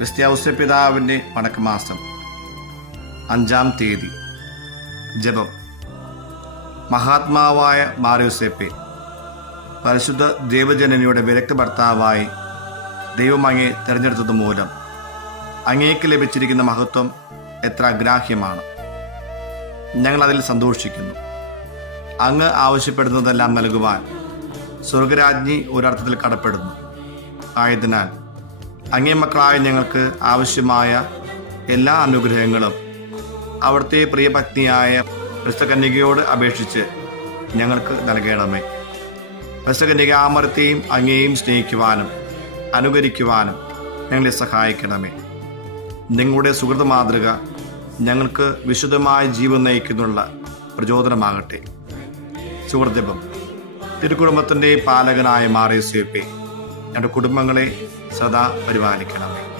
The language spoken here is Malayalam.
ക്രിസ്ത്യാവസ്യ പിതാവിൻ്റെ വണക്കമാസം 5-ാം തീയതി. ജപം. മഹാത്മാവായ മാറിയോസേപ്പെ, പരിശുദ്ധ ദൈവജനനിയുടെ വിരക്ത ഭർത്താവായി ദൈവം അങ്ങേ തിരഞ്ഞെടുത്തത് മൂലം അങ്ങേക്ക് ലഭിച്ചിരിക്കുന്ന മഹത്വം എത്ര അഗ്രാഹ്യമാണ്. ഞങ്ങളതിൽ സന്തോഷിക്കുന്നു. അങ്ങ് ആവശ്യപ്പെടുന്നതെല്ലാം നൽകുവാൻ സ്വർഗരാജ്ഞി ഒരർത്ഥത്തിൽ കടപ്പെടുന്നു. ആയതിനാൽ അങ്ങേ മക്കളായ ഞങ്ങൾക്ക് ആവശ്യമായ എല്ലാ അനുഗ്രഹങ്ങളും അവിടുത്തെ പ്രിയപത്നിയായ പരിശുദ്ധകന്യകയോട് അപേക്ഷിച്ച് ഞങ്ങൾക്ക് നൽകണമേ. പരിശുദ്ധകന്യക അമർത്തിയും അങ്ങേയും സ്നേഹിക്കുവാനും അനുകരിക്കുവാനും ഞങ്ങളെ സഹായിക്കണമേ. നിങ്ങളുടെ സുഹൃത മാതൃക ഞങ്ങൾക്ക് വിശുദ്ധമായ ജീവൻ നയിക്കുന്നുള്ള പ്രചോദനമാകട്ടെ. സുഹൃജപം. തിരുക്കുടുംബത്തിൻ്റെ പാലകനായ മാറിയോസേപ്പെ, ഞങ്ങളുടെ കുടുംബങ്ങളെ സദാ പരിപാലിക്കണമേ.